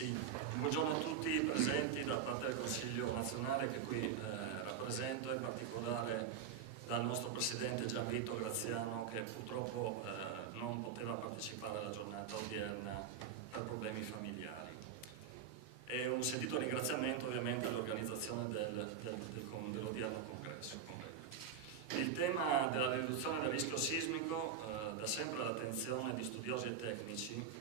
Sì, buongiorno a tutti i presenti da parte del Consiglio nazionale che qui rappresento, in particolare dal nostro Presidente Gianvito Graziano che purtroppo non poteva partecipare alla giornata odierna per problemi familiari. E un sentito ringraziamento ovviamente all'organizzazione dell'odierno congresso. Il tema della riduzione del rischio sismico, da sempre all'attenzione di studiosi e tecnici,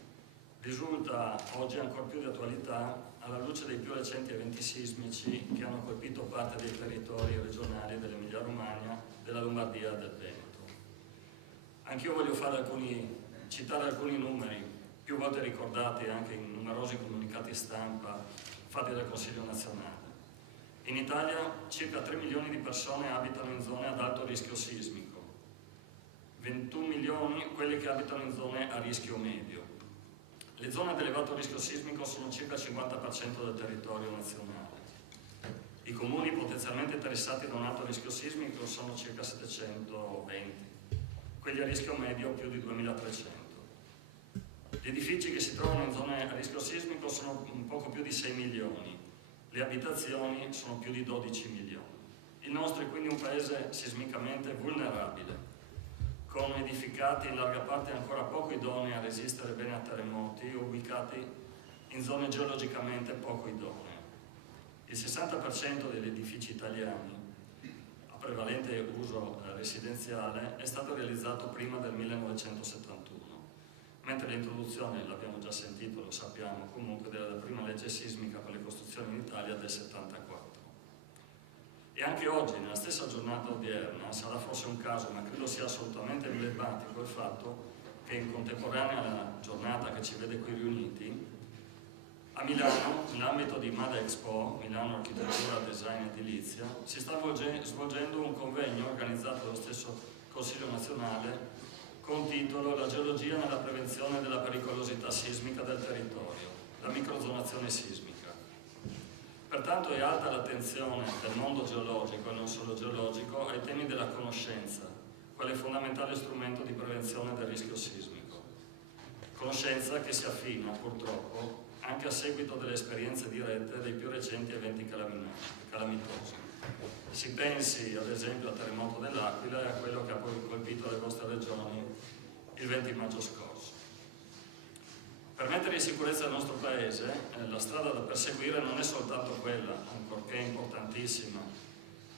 risulta oggi ancora più di attualità alla luce dei più recenti eventi sismici che hanno colpito parte dei territori regionali dell'Emilia Romagna, della Lombardia e del Veneto. Anch'io voglio citare alcuni numeri, più volte ricordati anche in numerosi comunicati stampa fatti dal Consiglio nazionale. In Italia circa 3 milioni di persone abitano in zone ad alto rischio sismico, 21 milioni quelli che abitano in zone a rischio medio. Le zone ad elevato rischio sismico sono circa il 50% del territorio nazionale. I comuni potenzialmente interessati da un alto rischio sismico sono circa 720, quelli a rischio medio più di 2300. Gli edifici che si trovano in zone a rischio sismico sono un poco più di 6 milioni, le abitazioni sono più di 12 milioni. Il nostro è quindi un paese sismicamente vulnerabile, con edificati in larga parte ancora poco idonei a resistere bene a terremoti o ubicati in zone geologicamente poco idonee. Il 60% degli edifici italiani a prevalente uso residenziale è stato realizzato prima del 1971, mentre l'introduzione, l'abbiamo già sentito, lo sappiamo comunque, della prima legge sismica per le costruzioni in Italia del 74. E anche oggi, nella stessa giornata odierna, sarà forse un caso, ma credo sia assolutamente emblematico il fatto che in contemporanea alla giornata che ci vede qui riuniti, a Milano, nell'ambito di MADA Expo, Milano Architettura, Design e Edilizia, si sta svolgendo un convegno organizzato dallo stesso Consiglio nazionale con titolo La geologia nella prevenzione della pericolosità sismica del territorio, la microzonazione sismica. Pertanto è alta l'attenzione del mondo geologico e non solo geologico ai temi della conoscenza, quale fondamentale strumento di prevenzione del rischio sismico. Conoscenza che si affina, purtroppo, anche a seguito delle esperienze dirette dei più recenti eventi calamitosi. Si pensi ad esempio al terremoto dell'Aquila e a quello che ha poi colpito le vostre regioni il 20 maggio scorso. Per mettere in sicurezza il nostro Paese, la strada da perseguire non è soltanto quella, ancorché importantissima,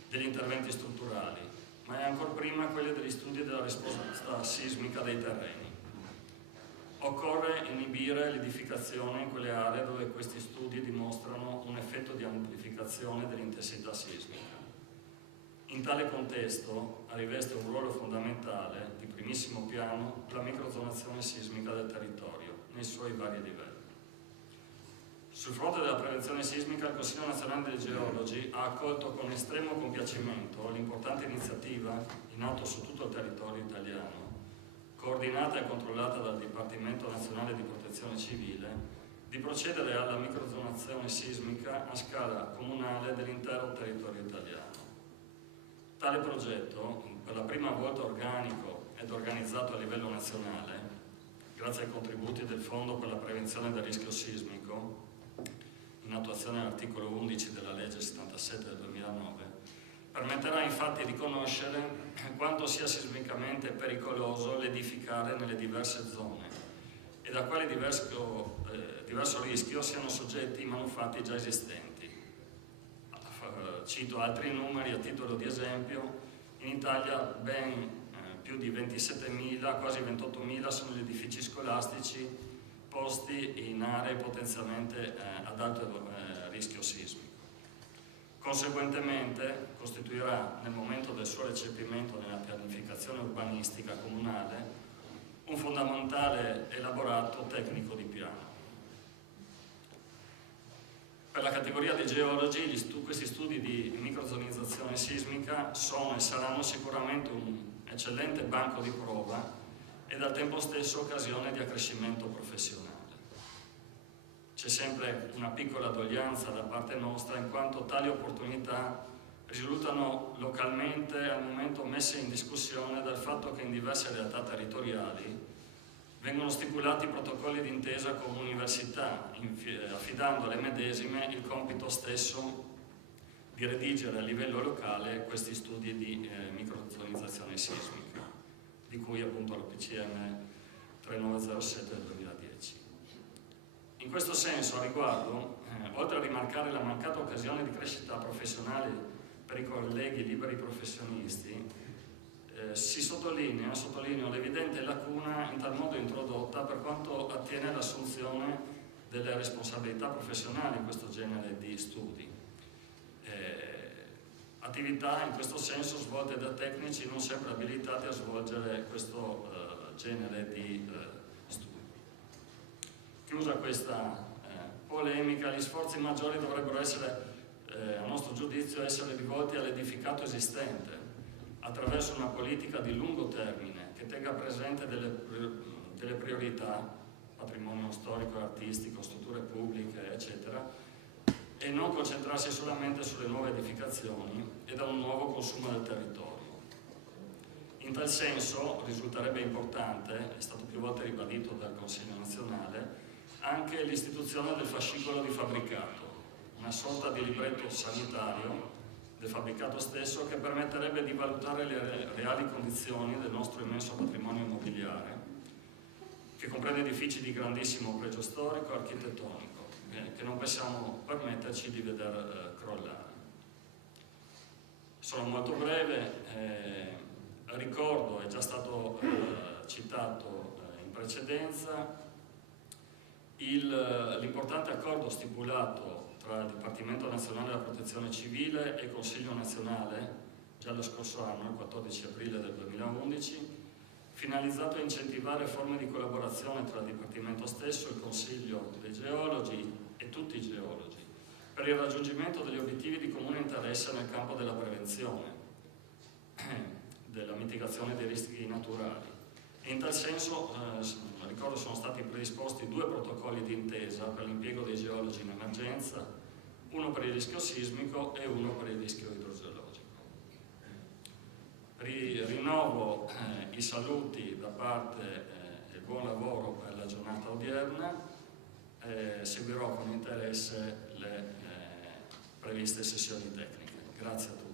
degli interventi strutturali, ma è ancor prima quella degli studi della risposta sismica dei terreni. Occorre inibire l'edificazione in quelle aree dove questi studi dimostrano un effetto di amplificazione dell'intensità sismica. In tale contesto riveste un ruolo fondamentale, di primissimo piano, la microzonazione sismica del territorio, nei suoi vari livelli. Sul fronte della prevenzione sismica, il Consiglio nazionale dei geologi ha accolto con estremo compiacimento l'importante iniziativa in atto su tutto il territorio italiano, coordinata e controllata dal Dipartimento Nazionale di Protezione Civile, di procedere alla microzonazione sismica a scala comunale dell'intero territorio italiano. Tale progetto, per la prima volta organico ed organizzato a livello nazionale, grazie ai contributi del Fondo per la prevenzione del rischio sismico, in attuazione all'articolo 11 della legge 77 del 2009, permetterà infatti di conoscere quanto sia sismicamente pericoloso l'edificare nelle diverse zone e da quale diverso rischio siano soggetti i manufatti già esistenti. Cito altri numeri a titolo di esempio: in Italia ben più di 27.000, quasi 28.000 sono gli edifici scolastici posti in aree potenzialmente ad alto rischio sismico. Conseguentemente costituirà, nel momento del suo recepimento nella pianificazione urbanistica comunale, un fondamentale elaborato tecnico di piano. Per la categoria dei geologi, questi studi di microzonizzazione sismica sono e saranno sicuramente un eccellente banco di prova ed al tempo stesso occasione di accrescimento professionale. C'è sempre una piccola doglianza da parte nostra, in quanto tali opportunità risultano localmente al momento messe in discussione dal fatto che in diverse realtà territoriali Vengono stipulati protocolli d'intesa con l'università, affidando alle medesime il compito stesso di redigere a livello locale questi studi di microzonizzazione sismica, di cui appunto l'OPCM 3907 del 2010. In questo senso, a riguardo, oltre a rimarcare la mancata occasione di crescita professionale per i colleghi liberi professionisti, sottolineo l'evidente lacuna in tal modo introdotta per quanto attiene all'assunzione delle responsabilità professionali in questo genere di studi. Attività in questo senso svolte da tecnici non sempre abilitati a svolgere questo genere di studi. Chiusa questa polemica, gli sforzi maggiori dovrebbero essere, a nostro giudizio, essere rivolti all'edificato esistente, attraverso una politica di lungo termine che tenga presente delle priorità, patrimonio storico e artistico, strutture pubbliche, eccetera, e non concentrarsi solamente sulle nuove edificazioni e da un nuovo consumo del territorio. In tal senso risulterebbe importante, è stato più volte ribadito dal Consiglio nazionale, anche l'istituzione del fascicolo di fabbricato, una sorta di libretto sanitario del fabbricato stesso che permetterebbe di valutare le reali condizioni del nostro immenso patrimonio immobiliare, che comprende edifici di grandissimo pregio storico e architettonico, che non possiamo permetterci di veder crollare. Sono molto breve, ricordo, è già stato citato in precedenza, l'importante accordo stipulato tra il Dipartimento Nazionale della Protezione Civile e il Consiglio Nazionale, già lo scorso anno, il 14 aprile del 2011, finalizzato a incentivare forme di collaborazione tra il Dipartimento stesso, il Consiglio dei Geologi e tutti i geologi, per il raggiungimento degli obiettivi di comune interesse nel campo della prevenzione, della mitigazione dei rischi naturali. E in tal senso, ricordo, sono stati predisposti 2 protocolli d'intesa per l'impiego dei geologi in emergenza, uno per il rischio sismico e uno per il rischio idrogeologico. Rinnovo i saluti da parte e il buon lavoro per la giornata odierna. Seguirò con interesse le previste sessioni tecniche. Grazie a tutti.